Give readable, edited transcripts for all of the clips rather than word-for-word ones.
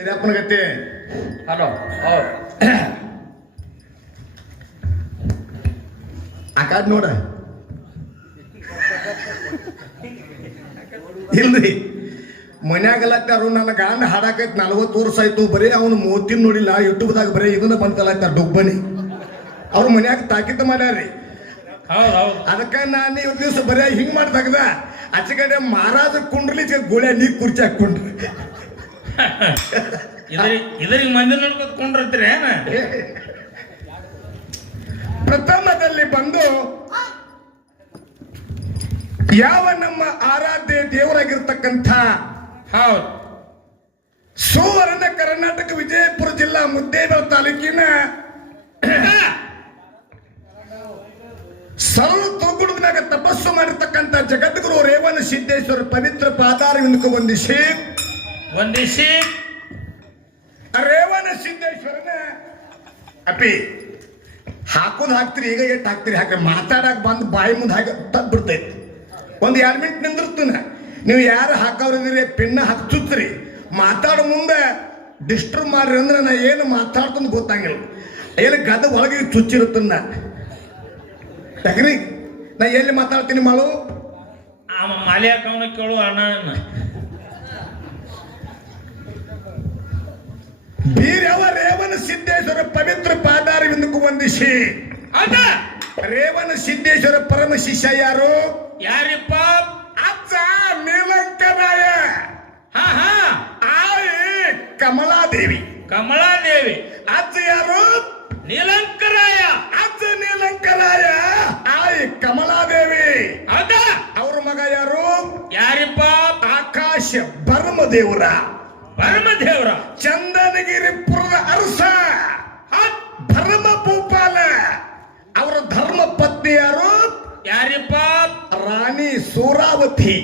ಇದಪ್ಪನ ಗತಿ ಹಲೋ ಆಕಾಡ್ ನೋಡ ಇಲ್ರಿ ಮನ್ಯಾಗಲತ್ತಾರು ನನ್ನ ಗಾಂಡ ಹಾಡಾಕೈತಿ 40 ವರ್ಷ ಆಯ್ತು ಬರೀ ಅವನು ಮೂತಿನ ನೋಡಿಲ್ಲ ಯೂಟ್ಯೂಬ್ದಾಗ ಬರೀ ಇದನ್ನ ಬಂತಲ್ಲ ಡುಬ್ಬನಿ ಅವ್ರ ಮನ್ಯಾಗ ತಾಕೀತು ಮಾಡ್ಯಾರ್ರಿ. ಅದಕ್ಕೆ ನಾನು ಇವತ್ತು ದಿವಸ ಬರೀ ಹಿಂಗ್ ಮಾಡ್ದಾಗದ ಆಚೆ ಕಡೆ ಮಹಾರಾಜ ಕುಂಡ್ರಲಿ ಗೋಳ್ಯ ನೀರ್ ಕುರ್ಚಿ ಹಾಕೊಂಡ್ರಿ ಇದರಿಗೆ ಮಂದಿ ನೋಡ್ಕೊಂಡ್ರಿ ಪ್ರಥಮದಲ್ಲಿ ಬಂದು ಯಾವ ನಮ್ಮ ಆರಾಧ್ಯ ದೇವರಾಗಿರ್ತಕ್ಕಂಥ ಸುವರ್ಣ ಕರ್ನಾಟಕ ವಿಜಯಪುರ ಜಿಲ್ಲಾ ಮುದ್ದೇಬಿಹಾಳ ತಾಲೂಕಿನ ಸರಳ ತೋಗುಡದಾಗ ತಪಸ್ಸು ಮಾಡಿರ್ತಕ್ಕಂಥ ಜಗದ್ಗುರು ರೇವಣ ಸಿದ್ದೇಶ್ವರ ಪವಿತ್ರ ಪಾದಾರವಿಂದಕ್ಕೆ ವಂದಿಸಿ ರೇವಣ ಸಿದ್ದೇಶ್ವರನ ಅಪಿ ಹಾಕೋದು ಹಾಕ್ತಿರಿ ಈಗ ಎಷ್ಟು ಹಾಕ್ತಿರಿ ಹಾಕ್ರಿ ಮಾತಾಡಕ್ ಬಂದು ಬಾಯಿ ಮುಂದೆ ಹಾಕಿ ತಪ್ಪಿಡ್ತೈತಿ. ಒಂದು 2 ಮಿನಿಟ್ ನಿಂದಿರ್ತಾನ. ನೀವು ಯಾರು ಹಾಕೋರಿದ್ದೀರಿ ಪಿನ್ನ ಹಚ್ಚುತ್ರಿ ಮಾತಾಡೋ ಮುಂದೆ ಡಿಸ್ಟರ್ಬ್ ಮಾಡ್ರಿ ಅಂದ್ರೆ ನಾ ಏನು ಮಾತಾಡ್ತಂದು ಗೊತ್ತಾಗಿಲ್ಲ. ಎಲ್ಲಿ ಗದ ಒಳಗೆ ಚುಚ್ಚಿರುತ್ತನ್ನ ಯಾಕ್ರಿ ನಾ ಎಲ್ಲಿ ಮಾತಾಡ್ತೀನಿ ಮಾಡು ಮಾಲಿ ಹಾಕವನ ಕೇಳು ಅಣ್ಣ ಬೀರವ ರೇವಣ ಸಿದ್ದೇಶ್ವರ ಪವಿತ್ರ ಪಾದಾರವಿಂದಕ್ಕೂ ವಂದಿಸಿ ರೇವಣ ಸಿದ್ದೇಶ್ವರ ಪರಮ ಶಿಷ್ಯ ಯಾರಿಪ್ಪ? ಅಜ್ಜ ನೀಲಂಕರಾಯ ಆಯಿ ಕಮಲಾದೇವಿ ಅಜ್ಜ ಯಾರು? ನೀಲಂಕರಾಯ. ಅಜ್ಜ ನೀಲಂಕರಾಯ ಆಯಿ ಕಮಲಾದೇವಿ ಅವ್ರ ಮಗ ಯಾರಿಪ್ಪ? ಆಕಾಶ ಭರಮದೇವರ ಚಂದನಗಿರಿಪುರದ ಅರಸ ಭರಮ ಭೂಪಾಲ ಅವರ ಧರ್ಮ ಪತ್ನಿ ಯಾರಿಪ್ಪ? ರಾಣಿ ಸೂರಾವತಿ.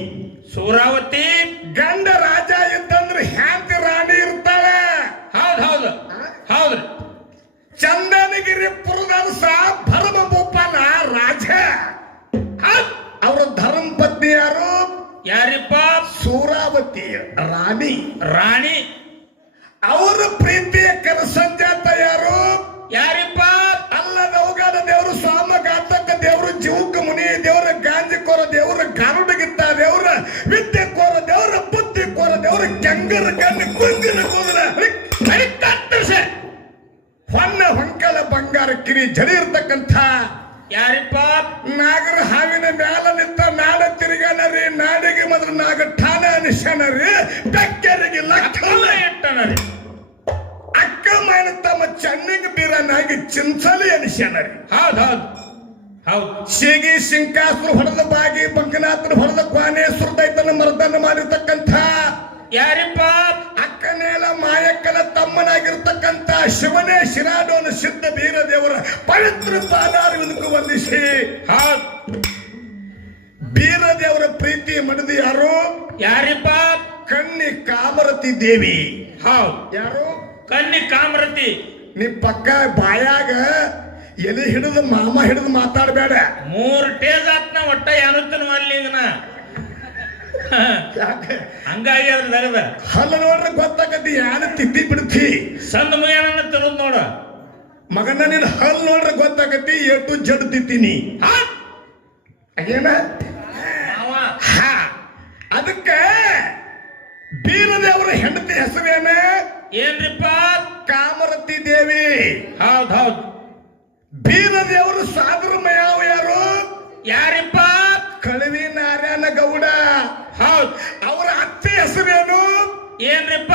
ಗಂಡ ರಾಜ ಇದ್ದಂದ್ರೆ ಹ್ಯಾಂತಿ ರಾಣಿ ಇರ್ತಾಳೆ. ಹೌದ್ರಿ ಚಂದನಗಿರಿಪುರದ ಅರಸ ಭರಮ ಭೂಪಾಲ ರಾಜ. ಅವರ ಧರ್ಮ ಪತ್ನಿ ಯಾರಿಪ್ಪ? ಸೂರಾವತಿ ರಾಣಿ. ಅವರ ಪ್ರೀತಿಯ ಕನಸಂಜಾತ ಯಾರಿಪ್ಪ? ಅಲ್ಲ ನೌಗಾಡ ದೇವರು ಸ್ವಾಮಘಾತಕ ದೇವರು ಜೀವಕ ಮುನಿ ದೇವರ ಗಾಂಜಿಕೋರ ದೇವರ ಗಾರುಡಗಿತ್ತ ದೇವರ ವಿದ್ಯೆ ಕೋರ ದೇವರ ಬುದ್ಧಿ ಕೋರ ದೇವರ ಕೆಂಗರ ಗಂಡ ಕುಂಗರ ಕೂದಲ ಹೊನ್ನ ಹೊಂಕಲ ಬಂಗಾರ ಕಿರಿ ಜಡಿ ಇರ್ತಕ್ಕಂಥ ಯಾರಿಪ್ಪ? ನಾಗರ ಹಾವಿನ ಮ್ಯಾಲ ನಿಂತ ನಾಡ ತಿರುಗಾನರಿ ನಾಡಿಗೆ ಮೊದಲು ನಾಗ ಠಾಣ ಅನಿಶನರಿ ಬೆಕ್ಕರಿಗೆ ಲಕ್ಷಣ ಇಟ್ಟನರಿ ಅಕ್ಕ ಮಾನ ತಮ್ಮ ಚೆನ್ನಿಗೆ ಬೀರನಾಗಿ ಚಿಂಚಲಿ ಅನಿಶನರಿ. ಹೌದು ಶೀಗಿ ಶಿಂಕಾಸುರ ಹೊಡೆದ ಬಾಗಿ ಬಂಕನಾಥನ ಹೊಡೆದ ಕ್ವಾನೇಶ್ವರ ದೈತನ ಮರ್ದನ ಮಾಡಿರ್ತಕ್ಕಂಥ ಯಾರಿಪ್ಪ? ಅಕ್ಕನೇಲ ಮಾಯಕ್ಕನ ತಮ್ಮನಾಗಿರ್ತಕ್ಕಂಥ ಶಿವನೇ ಶಿರಾಡೋನ ಸಿದ್ಧ ಬೀರ ದೇವರ ಪವಿತ್ರ ಪಾದಾರವಿಂದಕ್ಕೂ ವಂದಿಸಿ ಬೀರ ದೇವರ ಪ್ರೀತಿ ಮಡದಿ ಯಾರಿಪ್ಪ? ಕನ್ನಿ ಕಾಮರತಿ ದೇವಿ. ಯಾರು? ಕನ್ನಿ ಕಾಮರತಿ. ನೀ ಪಕ್ಕ ಬಾಯಾಗ ಎಲೆ ಹಿಡಿದು ಮಾಮ ಹಿಡಿದು ಮಾತಾಡಬೇಡ. 3 ಟೇಜ್ ಆತ್ನ ಒಟ್ಟ ಯಾನತ್ತನ ಮಲ್ಲಿಗನ ಹಂಗಾಗಿ ಅದ್ರ ತಗದ ಹಲ್ಲ ನೋಡ್ರೆ ಗೊತ್ತಾಗತ್ತಿ ಯಾನ ತಿದ್ದಿ ಬಿಡ್ತಿ ಸಂದ ಮುಗಿಯನ್ನ ತರೋದ್ ನೋಡ ಮಗನ ನೀನ್ ಹಲ್ ನೋಡ್ರೆ ಗೊತ್ತಾಗತ್ತಿ ಎಟ್ಟು ಜಡ್ ತಿತ್ತೀನಿ ಏನ ಅದಕ್ಕೆ ಬೀರದೇವರ ಹೆಂಡತಿ ಹೆಸರೇನ ಏನ್ರಿಪ್ಪ? ಕಾಮರತಿ ದೇವಿ. ಹೌದು ಬೀರದೇವರು ಸಾಧರ್ಮ ಯಾರಿಪ್ಪ? ಕಳವಿ ನಾರಾಯಣ ಗೌಡ. ಅವರ ಅತ್ತೆ ಹೆಸರೇನು? ಏನ್ರಿಪ್ಪ?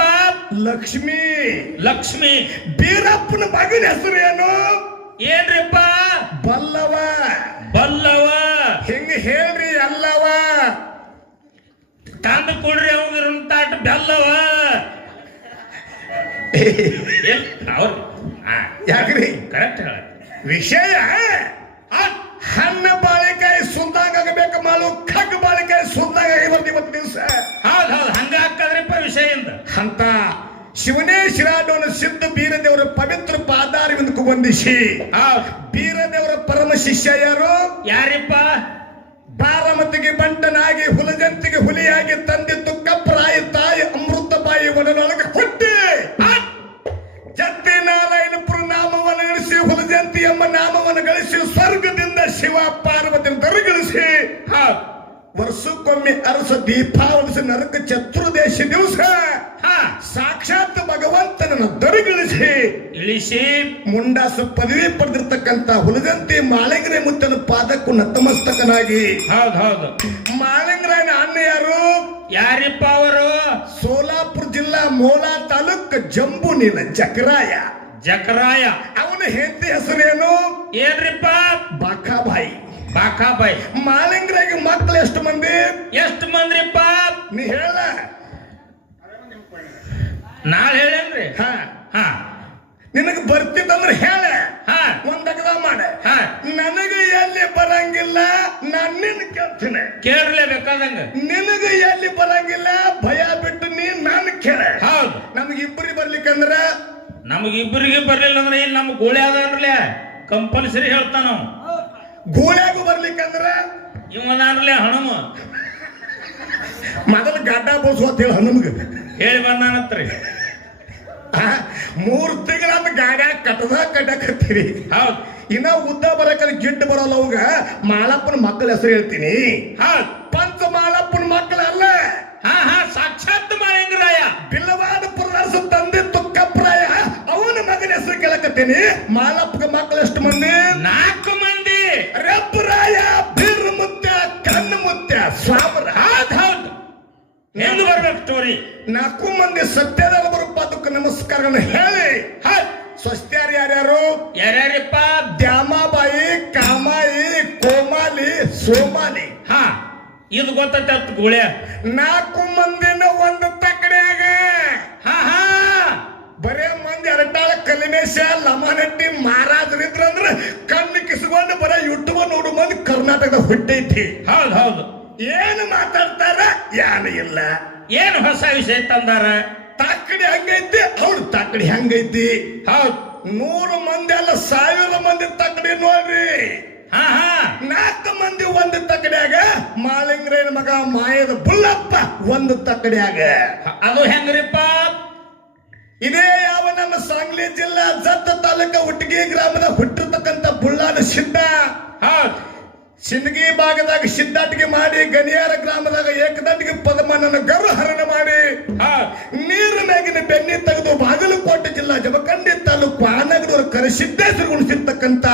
ಲಕ್ಷ್ಮಿ. ಬೀರಪ್ಪನ ಮಗನ ಹೆಸರೇನು? ಏನ್ರಿಪ್ಪ? ಬಲ್ಲವ. ಹಿಂಗ ಹೇಳ್ರಿ ಅಲ್ಲವ ತಂದು ಕೊಡ್ರಿ ಅವ್ರ ತಾಟ ಬೆಲ್ಲವ. ಯಾಕ್ರಿ? ಕರೆಕ್ಟ್ ವಿಷಯ ಹಣ್ಣ ಬಾಳೆಕಾಯಿ ಸುಂದಾಗಬೇಕು ಮಾಡು ಕಗ್ಗ ಬಾಳೆಕಾಯಿ ಸುಂದಾಗಿ ಬರ್ತಿ ಇವತ್ತು ದಿವಸ. ಹಂಗ ಹಾಕದ್ರಿಪ್ಪ ವಿಷಯದಿಂದ ಅಂತ ಶಿವನೇ ಶಿರಾಡೋನ ಸಿದ್ಧ ಬೀರದೇವರ ಪವಿತ್ರ ಪಾದಾರವಿಂದಕ್ಕೂ ವಂದಿಸಿ ಬೀರದೇವರ ಪರಮ ಶಿಷ್ಯ ಯಾರಿಪ್ಪ? ಬಾರಮತಿಗೆ ಬಂಟನಾಗಿ ಹುಲಜಂತಿಗೆ ಹುಲಿಯಾಗಿ ತಂದೆ ತುಕ್ಕಪ್ಪರಾಯಿ ತಾಯಿ ಅಮೃತ ಬಾಯಿ ಒಡನೊಳಗೆ ಹುಟ್ಟಿ ಪಾರ್ವತಿ ಎಂಬ ನಾಮವನ್ನು ಗಳಿಸಿ ಸ್ವರ್ಗದಿಂದ ಶಿವ ಪಾರ್ವತಿಯನ್ನು ದರಗಳಿಸಿ ಹೌದ್ ವರ್ಷಕ್ಕೊಮ್ಮೆ ಅರಸ ದೀಪಾವಳಿ ನರಕ ಚತುರ್ದೇಶ ದಿವಸ ಹಾ ಸಾಕ್ಷಾತ್ ಭಗವಂತನನ್ನು ದರಗಳಿಸಿ ಇಳಿಸಿ ಮುಂಡಾಸು ಪದವಿ ಪಡೆದಿರ್ತಕ್ಕಂತ ಹುಲಗಂತಿ ಮಾಳಿಂಗರ ಮುತ್ತನ ಪಾದಕ್ಕೂ ನತಮಸ್ತಕನಾಗಿ ಹೌದ್ ಹೌದು ಮಾಳಿಂಗರಾಯನ ಅಣ್ಣ ಯಾರು ಯಾರಿಪ್ಪ ಅವರು ಸೋಲಾಪುರ ಜಿಲ್ಲಾ ಮೋಲಾ ತಾಲೂಕ್ ಜಂಬು ನೀಲ ಜಕರಾಯ ಜಕರಾಯ ಅವನ ಹೆಂಡತಿ ಹೆಸರೇನು ಏನ್ರಿಪ್ಪ ಬಾಕಾಬಾಯಿ ಬಾಕಾಬಾಯಿ ಮಾಳಿಂಗರಾಗಿ ಮಕ್ಕಳು ಎಷ್ಟು ಮಂದಿ ಎಷ್ಟು ಮಂದ್ರಿಪ್ಪ ನೀ ಹೇಳ ನಾಳೆ ಹೇಳೇನ್ರಿ ಹಾ ಹಾ ನಿನಗೆ ಬರ್ತಿತ್ತಂದ್ರೆ ಹೇಳ ಹಾ ಒಂದಗದ ಮಾಡ ಹಾ ನನಗೆ ಎಲ್ಲಿ ಬರಂಗಿಲ್ಲ ನಾನು ನಿನ್ನ ಕೇಳ್ತೀನಿ ಕೇಳ್ರಲೇ ಬೇಕಾದಂಗ ನಿನಗೆ ಎಲ್ಲಿ ಬರಂಗಿಲ್ಲ ಭಯ ಬಿಟ್ಟು ನೀ ನಾನು ಕೇಳ ಹೌದು ನಮ್ಗೆ ಇಬ್ಬರಿ ಬರ್ಲಿಕ್ಕಂದ್ರ ನಮಗಿಬ್ಬರಿಗೆ ಬರ್ಲಿಲ್ಲ ಅಂದ್ರೆ ಇಲ್ಲಿ ನಮ್ಗೆ ಗೋಳಿ ಅದಾನ್ರಲೇ ಕಂಪಲ್ಸರಿ ಹೇಳ್ತಾನ ನಾವು ಗೋಳ್ಯಾಗು ಬರ್ಲಿಕ್ಕಂದ್ರ ಇವ ನಾನ್ರಲೇ ಹಣಮ ಮೊದಲು ಗಡ್ಡ ಬೋಸು ಅಂತ ಹೇಳ ನಮ್ಗೆ ಹೇಳಿ ಬಂದಾನತ್ರಿ 3 ತಿಂಗಳ ಗಾಡ್ಯಾಗ ಕಟ್ಟಕತ್ತೀರಿ ಹೌದ್ ಇನ್ನ ಉದ್ದ ಬರಕಲ್ಲಿ ಗಿಡ್ಡ ಬರೋಲ್ಲ ಅವಾಗ ಮಾಳಪ್ಪನ ಮಕ್ಕಳ ಹೆಸರು ಹೇಳ್ತೀನಿ ಹೌದ್ ಪಂಚ ಮಾಳಪ್ಪನ ಮಕ್ಕಳಲ್ಲ ಹಾ ಹಾ ಸಾಕ್ಷಾತ್ ಮಾಳಿಂಗರಾಯ ಬಿಲ್ಲವಾದ ಪುರಸ ತಂದೆ ತುಕ್ಕಪ್ರಾಯ ಅವನ ಮಗನ ಹೆಸರು ಕೇಳಕತ್ತೀನಿ ಮಾಳಪ್ಪನ ಮಕ್ಕಳು ಎಷ್ಟು ಮಂದಿ 4 ಮಂದಿ ರಬ್ಬರಾಯ ಬೀರಮುತ್ಯ ಕಣ್ಣಮುತ್ಯ ಸ್ವಾಮರ ಹೌದ್ ಹೌದ್ ಹೆಂಗ್ ಬರ್ಬೇಕು ಸ್ಟೋರಿ 4 ಮಂದಿ ಸತ್ಯದ ಬರುಪಾದಕ್ಕೆ ನಮಸ್ಕಾರಗಳನ್ನು ಹೇಳಿ ಸ್ವಸ್ತ್ಯಾರು ಯಾರ್ಯಾರು ಯಾರ್ಯಾರಿಪ್ಪ ದ್ಯಾಮಾಬಾಯಿ ಕಾಮಾಯಿ ಕೋಮಾಲಿ ಸೋಮಾಲಿ ಹಾ ಇದು ಗೊತ್ತ ಗೋಳ್ಯ 4 ಮಂದಿನ ಒಂದು ತಕಡ್ಯಾಗ ಹಾ ಹಾ ಬರೇ ಮಂದಿ ಅರಟಾಳ ಕಲಿನೇಶ ಲಮಾನಟ್ಟಿ ಮಹಾರಾಜರಿದ್ರಂದ್ರ ಕಣ್ಣು ಕಿಸ್ಕೊಂಡು ಬರ ಯೂಟ್ಯೂಬ್ ನೋಡು ಮಂದಿ ಕರ್ನಾಟಕದ ಹುಟ್ಟೈತಿ ಹೌದ್ ಹೌದು ಏನು ಮಾತಾಡ್ತಾರ ಏನು ಇಲ್ಲ ಏನು ಹೊಸ ವಿಷಯ ತಂದಾರ ತಾಕಡಿ ಹಂಗೈತಿ ಅವ್ರ ತಾಕಡಿ ಹಂಗೈತಿ ಹೌದ್ 100 ಮಂದಿ ಅಲ್ಲ 1000 ಮಂದಿ ತಕಡಿ ನೋಡ್ರಿ ಹಾ ಹಾ 4 ಮಂದಿ ಒಂದು ತಕಡ್ಯಾಗ ಮಾಳಿಂಗರೇನ ಮಗ ಮಾಯದ ಬುಲ್ಲಪ್ಪ ಒಂದು ತಕಡ್ಯಾಗ ಅದು ಹೆಂಗ್ರಿಪ್ಪ ಇದೇ ಯಾವ ನಮ್ಮ ಸಾಂಗ್ಲಿ ಜಿಲ್ಲಾ ಜತ್ತ ತಾಲೂಕ ಹುಟ್ಟಗಿ ಗ್ರಾಮದ ಹುಟ್ಟಿರ್ತಕ್ಕಂಥ ಬುಳ್ಳಾನ ಸಿದ್ಧ ಹೌದ್ ಸಿಂದಗಿ ಭಾಗದಾಗ ಸಿದ್ದಾಟಿಗೆ ಮಾಡಿ ಗಣಿಯಾರ ಗ್ರಾಮದಾಗ ಏಕದಂಡಿಗೆ ಪದಮನನ್ನು ಗರ್ವಹರಣ ಮಾಡಿ ನೀರಿನಾಗಿನ ಬೆನ್ನಿ ತೆಗೆದು ಬಾಗಲಕೋಟೆ ಜಿಲ್ಲಾ ಜಮಖಂಡಿ ತಾಲೂಕು ಆನಗಡೂರು ಕರಸಿದ್ದೇಶ್ವರ ಉಣಿಸಿರ್ತಕ್ಕಂಥ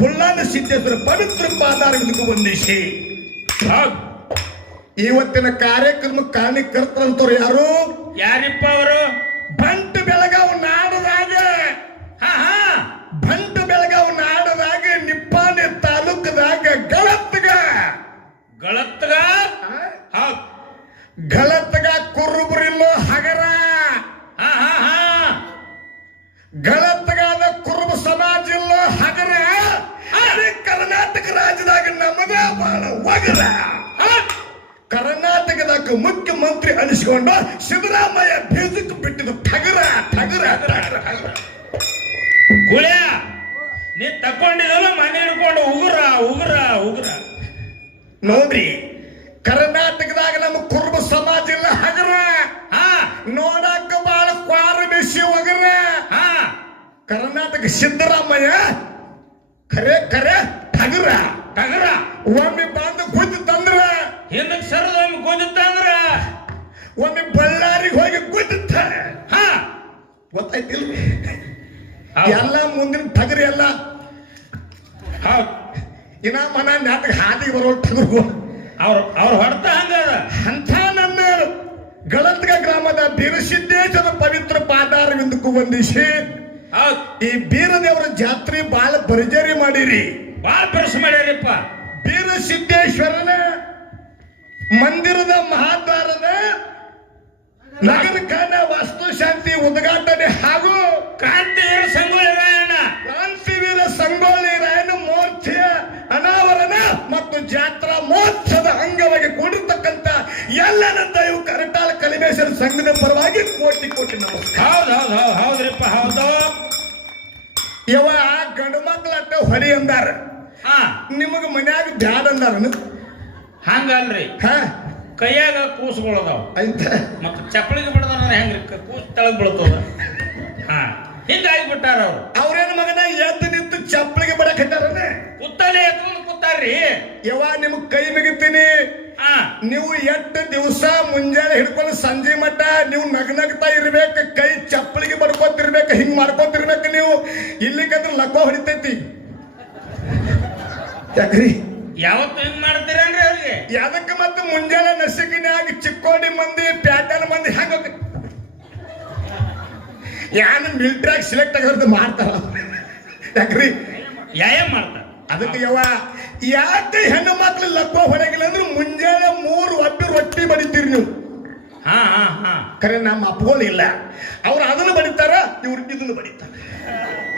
ಬುಳ್ಳಾನ ಸಿದ್ದೇಶ್ವರ ಪವಿತ್ರ ಪಾದಾರವಿಂದಕ್ಕೆ ವಂದಿಸಿ ಇವತ್ತಿನ ಕಾರ್ಯಕ್ರಮ ಕಾರಣಕರ್ತರಂತವ್ರು ಯಾರು ಯಾರಿಪ್ಪ ಅವರು ಬಂಟ ಬೆಳಗಾವ್ ನಾಡದಾಗ ಬಂಟ ಬೆಳಗಾವ್ ನಾಡದಾಗ ನಿಪ್ಪಾಣಿ ತಾಲೂಕದಾಗ ಗಳತ್ಗ ಕುರುಬರಿಲ್ಲೋ ಹಗರ ಗಳತ್ಗಾದ ಕುರುಬ ಸಮಾಜ ಇಲ್ಲೋ ಹಗರ ಕರ್ನಾಟಕ ರಾಜ್ಯದಾಗ ನಮ್ಮದ ಬಹಳ ಒಗರ ಕರ್ನಾಟಕದಾಗ ಮುಖ್ಯಮಂತ್ರಿ ಅನಿಸಿಕೊಂಡು ಸಿದ್ದರಾಮಯ್ಯ ಬೀಜಕ್ಕೆ ಬಿಟ್ಟಿದ ಠಗರ ಠಗರ ಗುಳ್ಯ ನೀ ತಕೊಂಡಿದಲ್ಲ ಮನೆ ಹಿಡ್ಕೊಂಡು ಉಗುರ ಉಗುರ ಉಗುರ ನೋಡ್ರಿ ಕರ್ನಾಟಕದಾಗ ನಮ್ಮ ಕುರುಬ ಸಮಾಜ ಇಲ್ಲ ಹಗರ ನೋಡಕ್ಕ ಬಾಳ ಕ್ವಾರ ಬಿಸಿ ಒಗರ ಕರ್ನಾಟಕ ಸಿದ್ದರಾಮಯ್ಯ ಖರೆ ಖರೆ ಠಗರ ಟಗರ ಒಮ್ಮೆ ಬಂದು ಗುದ್ದು ತಂದ್ರ ಹಿಂದಕ್ಕೆ ಸರದ ಒಮ್ಮೆ ಗುದ್ದಿತ್ತಂದ್ರ ಒಮ್ಮೆ ಬಳ್ಳಾರಿಗೆ ಹೋಗಿ ಗುದ್ದಿತ್ತ ಗೊತ್ತಾಯ್ತಿಲ್ಲ ಎಲ್ಲ ಮುಂದಿನ ಠಗರಿ ಎಲ್ಲ ಇನ್ನ ಮನ ನಾಟಕ ಹಾದಿಗೆ ಬರೋ ಠಗರು ಅವ್ರು ಹೊಡ್ತ ಹಂಗದ ಅಂತ ನನ್ನ ಗಳತ್ಗ ಗ್ರಾಮದ ಬೀರಸಿದ್ದೇಶ್ವರ ಪವಿತ್ರ ಪಾದಾರವಿಂದಕ್ಕೂ ವಂದಿಸಿ ಈ ಬೀರದೇವರ ಜಾತ್ರೆ ಬಾಳ ಭರ್ಜರಿ ಮಾಡಿರಿ ಬಾಳ ಬೆರಸು ಮಾಡ್ಯಾರಿಪ್ಪ ಬೀರಸಿದ್ದೇಶ್ವರನ ಮಂದಿರದ ಮಹಾದ್ವಾರದ ನಗರ ಖಾನ ವಾಸ್ತುಶಾಂತಿ ಉದ್ಘಾಟನೆ ಹಾಗೂ ಕ್ರಾಂತಿವೀರ ಸಂಗೊಳ್ಳಿ ರಾಯಣ್ಣ ಕ್ರಾಂತಿವೀರ ಸಂಗೊಳ್ಳಿ ರಾಯಣ್ಣ ಮೋರ್ಚೆಯ ಅನಾವರಣ ಮತ್ತು ಜಾತ್ರಾ ಮಹೋತ್ಸವದ ಅಂಗವಾಗಿ ಕೂಡಿರ್ತಕ್ಕಂಥ ಎಲ್ಲ ನನ್ನ ಇವು ಕರಟಾಳ ಕಲಿಮೇಶ್ವರ ಸಂಘದ ಪರವಾಗಿ ಕೋಟಿ ಕೋಟಿ ನಮಸ್ಕಾರ. ಹೌದ್ರಿಪ್ಪ ಹೌದು ಇವ ಗಂಡು ಮಕ್ಕಳಟ್ಟ ಹೊಡಿ ಅಂದಾರ ನಿಮಗ ಮನ್ಯಾಗ ಬ್ಯಾಡ ಅಂದಾರ ಹಂಗಲ್ರಿ ಕೈಯಾಗ ಕೂಸುಗಳದಾವ ಮತ್ತ ಚಪ್ಪಳಿಗೆ ಬಿಡದ ಹೆಂಗ್ರಿ ಕೂಸು ತೆಳಗ್ ಬೀಳ್ತದ ಹಿಂಗಾಗಿ ಬಿಟ್ಟಾರ ಅವ್ರು ಅವ್ರೇನ್ ಮಗನ ಎದ್ದು ನಿಂತು ಚಪ್ಪಳಿಗೆ ಕೂಡ್ಲಕತ್ತಾರನೆ ಕುತ್ತಲೆ ಎತ್ಕೊಂಡು ಕೂತಾರ್ರಿ. ಯವ್ವ ನಿಮಗ್ ಕೈ ಮುಗಿತೀನಿ. ಹಾ ನೀವು 8 ದಿವಸ ಮುಂಜಾನೆ ಹಿಡ್ಕೊಂಡು ಸಂಜೆ ಮಟ್ಟ ನೀವು ನಗ್ನಗ್ತಾ ಇರ್ಬೇಕು, ಕೈ ಚಪ್ಪಲಿಗೆ ಬಡ್ಕೋತಿರ್ಬೇಕು, ಹಿಂಗ್ ಮಾಡ್ಕೋತಿರ್ಬೇಕು. ನೀವು ಇಲ್ಲಿಗಂದ್ರೆ ಲಕ್ವ ಹೊಡಿತೈತಿ. ಯಾಕ್ರಿ ಯಾವತ್ತು ಹಿಂಗ್ ಮಾಡ್ತೀರೇನ್ರಿ ಅವ್ರಿಗೆ? ಯಾದಕ್ಕೆ ಮತ್ತೆ ಮುಂಜಾನೆ ನಸಿಕಿನಾಗಿ ಚಿಕ್ಕೋಡಿ ಮಂದಿ ಪ್ಯಾಟಲ್ ಮಂದಿ ಹೆಂಗ ಯಾನು ಮಿಲಿಟರಿಯಾಗ ಸಿಲೆಕ್ಟ್ ಆಗಿರೋದು ಮಾಡ್ತಾರ. ಯಾಕ್ರಿ ವ್ಯಾಯಾಮ ಮಾಡ್ತಾರ. ಅದಕ್ಕೆ ಯವ್ವ ಯಾಕೆ ಹೆಣ್ಣು ಮಕ್ಳು ಲಕ್ವ ಹೊಡೆಗಿಲ್ಲ ಅಂದ್ರೆ ಮುಂಜಾನೆ 3 ಒಬ್ಬರು ರೊಟ್ಟಿ ಬಡಿತೀರಿ ನೀವು. ಹಾ ಹಾ ಹಾ ಖರೆ ನಮ್ಮ ಅಪ್ಪಗಳು ಇಲ್ಲ, ಅವ್ರು ಅದನ್ನು ಬಡಿತಾರ, ಇವ್ರು ಇದನ್ನು ಬಡಿತಾರ.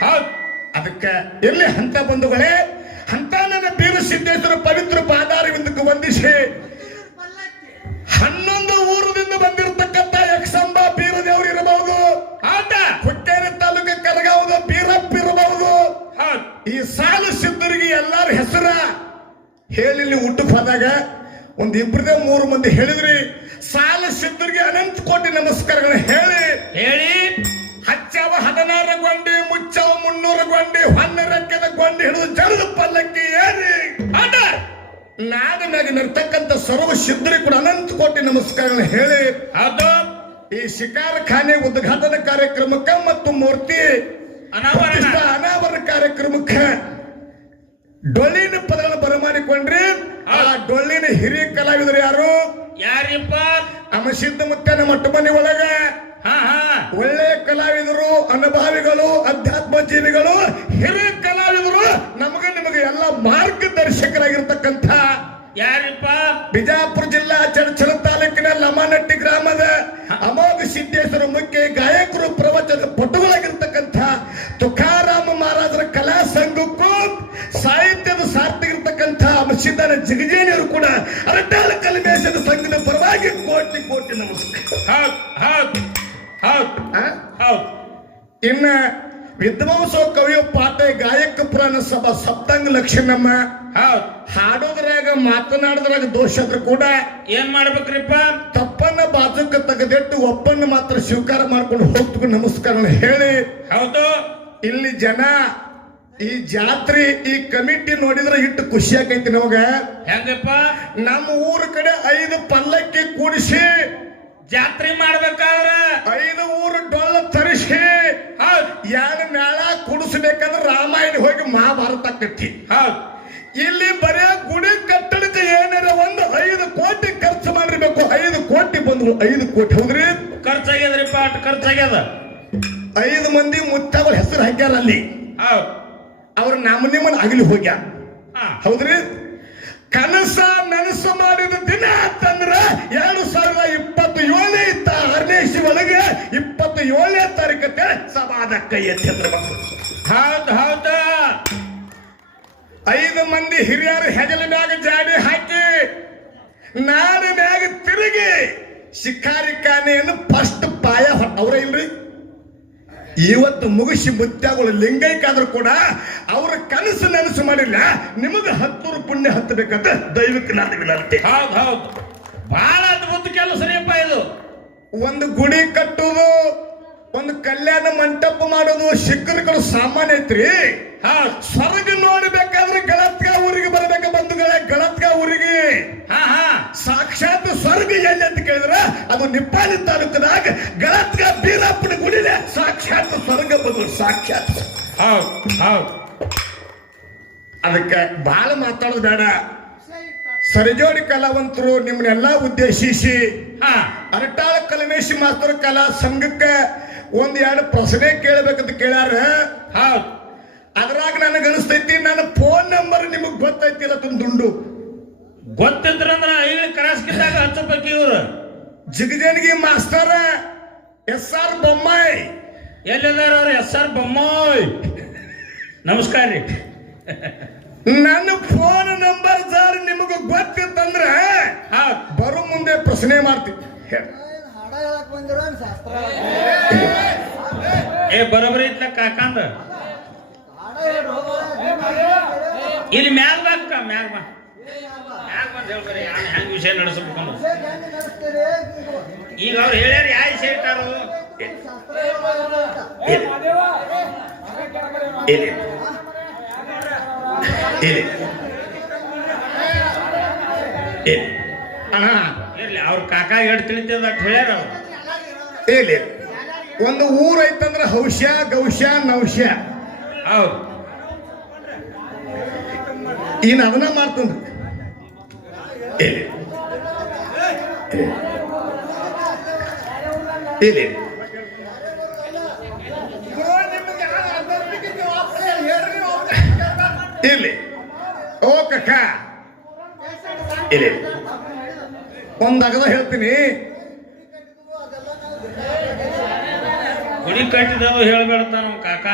ಹೌದು. ಅದಕ್ಕೆ ಎಲ್ಲಿ ಹಂತ ಬಂಧುಗಳೇ, ಅಂತ ನನ್ನ ಬೀರ ಸಿದ್ದೇಶ್ವರ ಪವಿತ್ರ ಪಾದಾರವಿಂದಕ್ಕೆ ವಂದಿಸಿ 11 ಊರದಿಂದ ಬಂದಿರತಕ್ಕಂತ ಯಕ್ಷಂಬ ಬೀರದೇವರು ಇರಬಹುದು, ಹುಟ್ಟೇರಿ ತಾಲೂಕು ಕರಗಾವದ ಬೀರಪ್ಪ ಇರಬಹುದು. ಈ ಸಾಲು ಸಿದ್ಧರಿಗೆ ಎಲ್ಲಾರ ಹೆಸರ ಹೇಳಿ ನೀವು ಊಟಕ್ಕೆ ಹೋದಾಗ ಒಂದ್ 2-3 ಮಂದಿ ಹೇಳಿದ್ರಿ. ಸಾಲು ಸಿದ್ಧರಿಗೆ ಅನಂತ ಕೋಟಿ ನಮಸ್ಕಾರಗಳನ್ನ ಹೇಳಿ ಹಚ್ಚವ 16 ಗೊಂಡಿ, ಮುಚ್ಚವ 300 ಗೊಂಡಿ, ಹೊನ್ನ ರೆಕ್ಕದ ಗೊಂಡಿ ಹಿಡಿದು ಜಲದ ಪಲ್ಲಕ್ಕಿ ಏರಿ ನಾಡ ಮ್ಯಾಗಿನಿರ್ತಕ್ಕಂಥ ಸರ್ವ ಸಿದ್ಧರಿಗೆ ಕೂಡ ಅನಂತ ಕೋಟಿ ನಮಸ್ಕಾರಗಳನ್ನ ಹೇಳಿ ಈ ಶಿಕಾರ ಖಾನೆ ಉದ್ಘಾಟನಾ ಕಾರ್ಯಕ್ರಮಕ್ಕೆ ಮತ್ತು ಮೂರ್ತಿ ಅನಾವರಣ ಕಾರ್ಯಕ್ರಮಕ್ಕೆ ಡೊಳ್ಳಿನ ಪದಗಳನ್ನು ಬರಮಾಡಿಕೊಂಡ್ರಿ. ಆ ಡೊಳ್ಳಿನ ಹಿರಿಯ ಕಲಾವಿದರು ಯಾರಿಪ್ಪ? ಅಮಸಿದ್ದ ಮುತ್ತನ ಮಟ್ಟ ಮನೆ ಒಳಗ ಒಳ್ಳೆಯ ಕಲಾವಿದರು, ಅನುಭಾವಿಗಳು, ಅಧ್ಯಾತ್ಮ ಜೀವಿಗಳು, ಹಿರಿಯ ಕಲಾವಿದರು, ನಿಮಗೆ ಎಲ್ಲ ಮಾರ್ಗದರ್ಶಕರಾಗಿರ್ತಕ್ಕಂಥ ಯಾರಿಪ್ಪ? ಬಿಜಾಪುರ ಜಿಲ್ಲಾ ಚಡಚಣ ತಾಲೂಕಿನ ಲಮಾನಟ್ಟಿ ಗ್ರಾಮದ ಅಮೋಘ ಸಿದ್ದೇಶ್ವರ ಮುಖ್ಯ ಗಾಯಕರು, ಪ್ರವಚನ ಪಟುಗಳಾಗಿರ್ತಕ್ಕಂಥ ತುಕಾರಾಮ ಮಹಾರಾಜರ ಕಲಾ ಸಂಘಕ್ಕೂ ಸಾಹಿತ್ಯದ ಸಾರ್ಥಗಿರ್ತಕ್ಕಂಥ ಮಸಿದ್ದನ ಜಗಜೇನಿಯರು ಕೂಡ ಅರಟಾಳ ಕಲ್ಮೇಶದ ಸಂಘದ ಪರವಾಗಿ ಕೋಟಿ ಕೋಟಿ ನಮಸ್ಕಾರ. ಇನ್ನ ವಿದ್ವಾಂಸ ಕವಿಯೋ ಪಾಠ ಗಾಯಕ ಪುರಾಣ ಸಭಾ ಸಪ್ತಾಂಗ ಲಕ್ಷಣಮ್ಮ ಹಾಡೋದ್ರಾಗ ಮಾತನಾಡೋದ್ರಾಗ ದೋಷ ಆದ್ರೂ ಕೂಡ ಏನ್ ಮಾಡ್ಬೇಕ್ರಿಪ್ಪ? ತಪ್ಪನ್ನ ಬಾಜುಕ ತೆಗೆದಿಟ್ಟು ಒಪ್ಪನ್ನ ಮಾತ್ರ ಸ್ವೀಕಾರ ಮಾಡ್ಕೊಂಡು ಹೋಗ್ತು ನಮಸ್ಕಾರ ಹೇಳಿ. ಹೌದು. ಇಲ್ಲಿ ಜನ ಈ ಜಾತ್ರೆ ಈ ಕಮಿಟಿ ನೋಡಿದ್ರೆ ಇಟ್ಟು ಖುಷಿ ಆಕೈತಿ ನಮಗ. ಹೆಂಗಪ್ಪ? ನಮ್ಮ ಊರ ಕಡೆ 5 ಪಲ್ಲಕ್ಕಿ ಕೂಡಿಸಿ ಜಾತ್ರೆ ಮಾಡ್ಬೇಕಾದ್ರ 5 ಊರು ಡೊಳ್ಳ ತರಿಸಿ ಯಾನ ಮೇಳ ಕುಡಿಸ್ಬೇಕಂದ್ರೆ ರಾಮಾಯಣ ಹೋಗಿ ಮಹಾಭಾರತ ಕಟ್ಟಿ. ಇಲ್ಲಿ ಬರೀ ಗುಡಿ ಕಟ್ಟಡಕ್ಕೆ ಏನಾರ ಒಂದು 5 ಕೋಟಿ ಖರ್ಚು ಮಾಡಿರ್ಬೇಕು. 5 ಕೋಟಿ ಬಂದ್ರು. 5 ಕೋಟಿ ಹೌದ್ರಿ? ಖರ್ಚಾಗ್ಯದ್ರಿಪ್ಪ, ಖರ್ಚಾಗ್ಯದ. 5 ಮಂದಿ ಮುತ್ತಗಳ ಹೆಸರು ಹಾಕ್ಯಾರ ಅಲ್ಲಿ. ಅವ್ರ ನಿಮ್ಮನ್ನ ಅಗಲಿ ಹೋಗ್ಯಾರ. ಹೌದ್ರಿ? ಕನಸ ನನಸು ಮಾಡಿದ ದಿನ ಅಂತಂದ್ರ 2027 ಇತ್ತ 6ನೇ ಇಸ್ವಿ ಒಳಗೆ 27ನೇ ತಾರೀಕತ್ತೆ ಸಭಾದ ಕೈ ಎತ್ತಿದ್ರು. ಹೌದು ಹೌದು. 5 ಮಂದಿ ಹಿರಿಯರು ಹೆಗಲ ಮ್ಯಾಗ ಜಾಡಿ ಹಾಕಿ ನಾಡ ಮ್ಯಾಗ ತಿರುಗಿ ಶಿಕಾರಿ ಖಾನೆಯನ್ನು ಫಸ್ಟ್ ಪಾಯ ಅವ್ರ ಇಲ್ರಿ ಇವತ್ತು ಮುಗಿಸಿ ಮುತ್ಯಾಗಳು ಲಿಂಗೈಕಾದ್ರೂ ಕೂಡ ಅವ್ರ ಕನಸು ನನಸು ಮಾಡಿಲ್ಲ. ನಿಮಗೆ 10 ಪುಣ್ಯ ಹತ್ತಬೇಕಂತ ದೈವಕ್ಕೆ ನಾನು ವಿನಂತಿ. ಹೌದು ಹೌದು. ಬಹಳ ಅದ್ಭುತ ಕೆಲಸ ರೀಪ್ಪ ಇದು. ಒಂದು ಗುಡಿ ಕಟ್ಟುವುದು, ಒಂದು ಕಲ್ಯಾಣ ಮಂಟಪ ಮಾಡೋದು ಶಿಖರಗಳು ಸಾಮಾನ್ಯ ಐತ್ರಿ. ಸ್ವರ್ಗ ನೋಡ್ಬೇಕಾದ್ರೆ ಗಳತ್ಗ ಊರಿಗೆ ಬರ್ಬೇಕ ಬಂಧುಗಳೇ. ಗಳತ್ಗ ಊರಿಗೆ ಸಾಕ್ಷಾತ್ ಸ್ವರ್ಗ ಎಲ್ಲಿ ಅಂತ ಕೇಳಿದ್ರೆ ಅದು ನಿಪ್ಪಾಣಿ ತಾಲೂಕಿನಾಗ ಗಳತ್ಗ ಬೀರಪ್ಪನ ಗುಡಿಲೆ ಸಾಕ್ಷಾತ್ ಸ್ವರ್ಗ ಬಂದು ಸಾಕ್ಷಾತ್. ಅದಕ್ಕೆ ಬಹಳ ಮಾತಾಡೋದು ಬೇಡ. ಸರಿಜೋಡಿ ಕಲಾವಂತರು ನಿಮ್ಮನ್ನೆಲ್ಲ ಉದ್ದೇಶಿಸಿ ಅರಟಾಳ ಕಲಮೇಶಿ ಮಾಸ್ತರ್ ಕಲಾ ಸಂಘಕ್ಕೆ 1-2 ಪ್ರಶ್ನೆ ಕೇಳಬೇಕಂತ ಕೇಳ್ಯಾರ. ಅದ್ರಾಗ ನನಗೆ ಅನಿಸ್ತೈತಿ ನನ್ನ ಫೋನ್ ನಂಬರ್ ನಿಮಗ್ ಗೊತ್ತೈತಿಲ್ಲ ದುಂಡು ಗೊತ್ತಿದ್ರಂದ್ರ ಈಗ ಕರಾಸ್ಕಿದ್ದಾಗ ಹಚ್ಚಬೇಕು. ಇವ್ರು ಜಿಗಜೇನಿಗೆ ಮಾಸ್ಟರ್ SR ಬೊಮ್ಮಾಯಿ ಎಲ್ಲಿದಾರ ಅವ್ರು? SR ಬೊಮ್ಮಾಯಿ ನಮಸ್ಕಾರ ರೀ. ನನ್ನ ಫೋನ್ ನಂಬರ್ ಸರ್ ನಿಮಗೆ ಗೊತ್ತಿತ್ತಂದ್ರ ಬರೋ ಮುಂದೆ ಪ್ರಶ್ನೆ ಮಾಡ್ತೀನಿ. ಬರೋಬರಿ ಇತ್ತ ಕಾಕಂದ ಇಲ್ಲಿ ಮ್ಯಾಗ ಬಾಕ ಮ್ಯಾಗ ಬಾ ಬಂದ್ ಹೇಳ್ಬರಿ ಹೆಂಗ್ ವಿಷಯ ನಡೆಸಬೇಕು. ಈಗ ಅವ್ರು ಹೇಳ್ಯಾರ ಯಾವ ವಿಷಯ ಇಟ್ಟಾರು? ಇಲ್ಲಿ ಅಣ್ಣ ಇರ್ಲಿ ಅವ್ರ ಕಾಕ ಎರಡು ತಿಳಿತದ ಅಂತ ಹೇಳ್ಯಾರ ಅವ್ರು. ಇಲ್ಲಿ ಒಂದು ಊರು ಐತಂದ್ರ ಹೌಶ್ಯ ಗೌಶ್ಯ ನೌಶ್ಯ ಹೌದು. ಇನ್ನು ಅದನ್ನ ಮಾಡ್ತಂದ್ರಿ ಇಲ್ಲಿ ಇಲ್ಲಿ ಇಲ್ಲಿ ಓ ಕಕ್ಕ ಇಲ್ಲಿ ಒಂದ್ ಅಗದ ಹೇಳ್ತೀನಿ. ಗುಡಿ ಕಟ್ಟಿದವು ಹೇಳ್ಬೇಡ್ತ ನಮ್ಮ ಕಾಕ.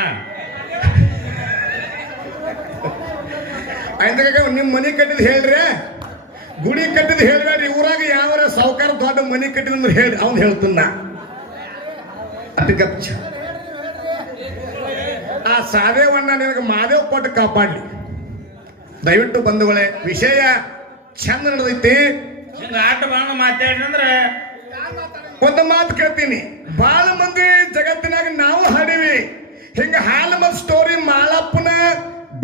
ಆಯ್ತು ನಿಮ್ ಮನಿ ಕಟ್ಟಿದ್ ಹೇಳ್ರಿ, ಗುಡಿ ಕಟ್ಟಿದ್ ಹೇಳ್ಬೇಡ್ರಿ. ಊರಾಗ ಯಾವ ಸಾವುಕಾರ ದೊಡ್ಡ ಮನಿ ಕಟ್ಟಿದಂದ್ರೆ ಹೇಳಿ ಅವ್ನು ಹೇಳ್ತನ್ನ. ಆ ಸಾದೇವನ್ನ ನಿನಗೆ ಮಾದೇವ್ ಕೊಟ್ಟು ಕಾಪಾಡ್ಲಿ. ದಯವಿಟ್ಟು ಬಂಧುಗಳೇ, ವಿಷಯ ಚಂದ ನಡೆದೈತಿ. ಹಿಂಗ ಆಟ ಬಾಣ ಮಾತಾಡ್ರಿ ಅಂದ್ರೆ ಒಂದು ಮಾತು ಕೇಳ್ತೀನಿ. ಬಾಳ ಮಂದಿ ಜಗತ್ತಿನಾಗ ನಾವು ಹಾಡಿವಿ ಹಿಂಗ ಹಾಲು ಮತ್ ಸ್ಟೋರಿ. ಮಾಳಪ್ಪನ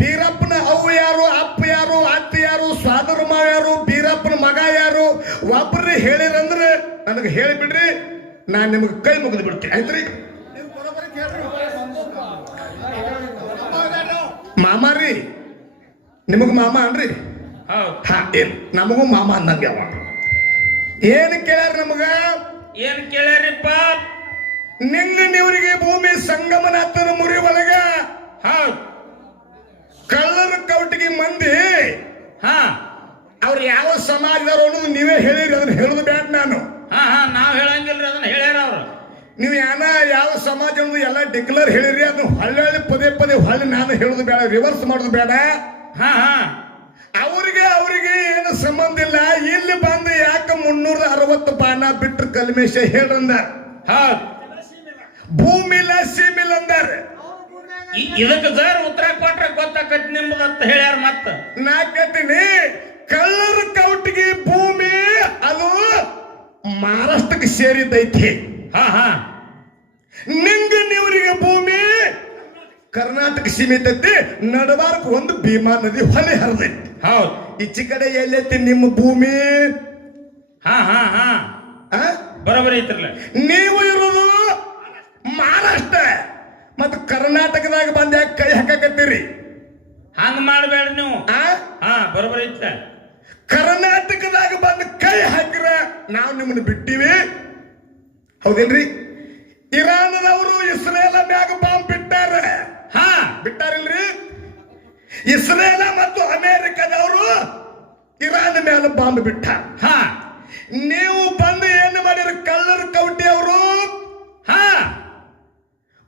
ಬೀರಪ್ಪನ ಅವ್ವ ಯಾರು, ಅಪ್ಪ ಯಾರು, ಅತ್ತೆ ಯಾರು, ಸ್ವಾದರ ಮಾವ ಯಾರು, ಬೀರಪ್ಪನ ಮಗ ಯಾರು ಒಬ್ರು ಹೇಳಿರಂದ್ರೆ ನನಗೆ ಹೇಳಿಬಿಡ್ರಿ, ನಾನ್ ನಿಮ್ಗೆ ಕೈ ಮುಗಿದು ಬಿಡ್ತೀನಿ. ಆಯ್ತ್ರಿ ಮಾಮಾರಿ, ನಿಮಗ್ ಮಾಮ ಅನ್ರಿ? ಹಾ, ಏನ್ ನಮಗೂ ಮಾಮ ಅಂದಂಗೆ ಅವ. ಏನ್ ಕೇಳ್ಯಾರ ನಮಗ? ಏನ್ ಕೇಳ್ಯಾರಿಪ್ಪ? ನಿನ್ನ ನೀವರಿಗೆ ಭೂಮಿ ಸಂಗಮನಾಥನ ಮುರಿ ಒಳಗ ಹೌದು ಕಳ್ಳರ ಕವಟಿಗೆ ಮಂದಿ ಹಾ ಅವ್ರು ಯಾವ ಸಮಾಜದವ್ರು ಅನ್ನೋದು ನೀವೇ ಹೇಳಿರಿ. ಅದನ್ನ ಹೇಳುದು ಬೇಡ ನಾನು. ಹಾ ಹಾ ನಾವ್ ಹೇಳಂಗಿಲ್ರಿ, ಅದನ್ನ ಹೇಳ್ಯಾರ ಅವ್ರು. ನೀವು ಯಾವ ಸಮಾಜ ಅನ್ನೋದು ಎಲ್ಲ ಡಿಕ್ಲೇರ್ ಹೇಳಿರಿ. ಅದನ್ನ ಹೊಳ್ಳಿ ಪದೇ ಪದೇ ಹೊಳ್ಳಿ ನಾನು ಹೇಳುದು ಬೇಡ, ರಿವರ್ಸ್ ಮಾಡುದು ಬೇಡ. ಹಾ ಹಾ ಅವ್ರಿಗೆ ಏನು ಸಂಬಂಧ ಇಲ್ಲ. ಇಲ್ಲಿ ಬಂದು ಯಾಕೆ 360 ಬಾಣ ಬಿಟ್ರು ಕಲ್ಮೇಶ ಹೇಳ್ರಂದ. ಹೌದು ಭೂಮಿಲ್ಲ ಸೀಮಿಲ್ಲ ಅಂದಾರ. ಇದಕ್ಕೆ ಸರ್ ಉತ್ತರ ಕೊಟ್ರೆ ಗೊತ್ತಾಕತ್ ನಿಮ್ದು ಅಂತ ಹೇಳ್ಯಾರ. ಮತ್ತ ನಾ ಕೇಳ್ತೀನಿ, ಕಳ್ಳರ ಕೌಟಿಗೆ ಭೂಮಿ ಅದು ಮಹಾರಾಷ್ಟ್ರಕ್ಕೆ ಸೇರಿದ್ದೈತಿ. ಹಾ ಹಾ ನಿಂಗ ನೀವರಿಗೆ ಭೂಮಿ ಕರ್ನಾಟಕ ಸೀಮಿತ ಐತಿ. ನಡಬಾರಕ್ ಒಂದು ಭೀಮಾ ನದಿ ಹೊಲೆ ಹರಿದೈತಿ. ಹೌದು ಈಚೆ ಕಡೆ ಎಲ್ಲೈತಿ ನಿಮ್ಮ ಭೂಮಿ? ಹಾ ಹಾ ಹಾ ಬರೋಬರಿ ಐತ್ರಲ್ಲ. ನೀವು ಇರೋದು ಮಹಾರಾಷ್ಟ್ರ ಮತ್ತು ಕರ್ನಾಟಕದಾಗ ಬಂದ ಯಾಕೆ ಕೈ ಹಾಕಕತ್ತೀರಿ? ಹಂಗ ಮಾಡ್ಬೇಡ್ರಿ ನೀವು. ಹಾ ಬರೋಬರಿ ಐತ. ಕರ್ನಾಟಕದಾಗ ಬಂದು ಕೈ ಹಾಕಿರ ನಾವು ನಿಮ್ಮನ್ನು ಬಿಟ್ಟಿವಿ, ಹೌದೇನ್ರಿ? ಇರಾನದವರು ಇಸ್ರೇಲ ಮ್ಯಾಗ ಬಾಂಬ್ ಬಿಟ್ಟಾರ. ಹಾ ಬಿಟ್ಟಾರಿಲ್ರಿ? ಇಸ್ರೇಲ ಮತ್ತು ಅಮೆರಿಕದವರು ಇರಾನ್ ಮೇಲೆ ಬಾಂಬ್ ಬಿಟ್ಟ. ಹಾ ನೀವು ಬಂದು ಏನು ಮಾಡಿರಿ? ಕಳ್ಳರ ಕವಟಿ ಅವರು ಹಾ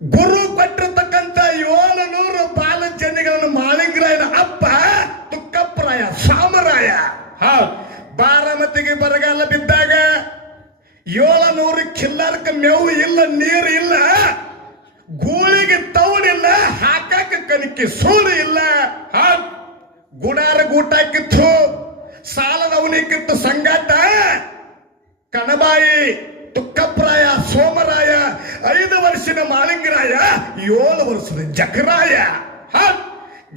ಗುರು ಕೊಟ್ಟಿರ್ತಕ್ಕಂಥ 700 ಬಾಲಜನಿಗಳನ್ನು ಮಾಳಿಂಗರಾಯನ ಅಪ್ಪ ತುಕ್ಕಪ್ಪರಾಯ ಸಾಮರಾಯ ಹೌದು ಬಾರಾಮತಿಗೆ ಬರಗಾಲ ಬಿದ್ದಾಗ 700 ಕಿಲ್ಲರ್ಕ ಮೇವು ಇಲ್ಲ, ನೀರು ಇಲ್ಲ, ಗೂಳಿಗೆ ತೌಡಿಲ್ಲ, ಹಾಕಾಕ ಕಣಿಕೆ ಸೂರು ಇಲ್ಲ. ಗುಡಾರ ಗೂಟಾಕಿತ್ತು, ಸಾಲದವನಿಕ್ಕಿತ್ತು ಸಂಗಾಟ. ಕಣಬಾಯಿ ತುಕ್ಕಪ್ಪರಾಯ ಸೋಮರಾಯ 5 ವರ್ಷದ ಮಾಳಿಂಗರಾಯ, 7 ವರ್ಷದ ಜಕರಾಯ.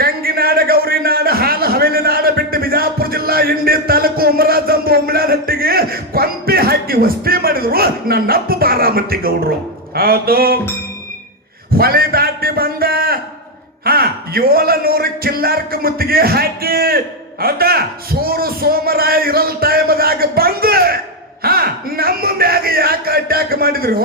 ಗಂಗಿನಾಡ, ಗೌರಿನಾಡ, ಹಾಲು ಹವೇಲಿನಾಡ ಬಿಟ್ಟು ಬಿಜಾಪುರ ಜಿಲ್ಲಾ ಇಂಡಿ ತಾಲೂಕು ಉಮರಾಜಂಬು ಉಮ್ಲಾನಹಟ್ಟಿಗೆ ಕೊಂಪಿ ಹಾಕಿ ವಸ್ತಿ ಮಾಡಿದ್ರು ನನ್ನಪ್ಪ ಬಾರಾಮತಿ ಗೌಡ್ರು. ಹೌದು ಹೊಳೆ ದಾಟಿ ಬಂದ 700 ಕಿಲ್ಲಾರ್ಕ ಮುತ್ತಿಗೆ ಹಾಕಿ ಹೌದಾ ಸೂರು ಸೋಮರಾಯ ಇರಲ್ ಟೈಮದಾಗ ಬಂದ ನಮ್ಮ ಮ್ಯಾಗ ಯಾಕೆ ಅಟ್ಯಾಕ್ ಮಾಡಿದ್ರು?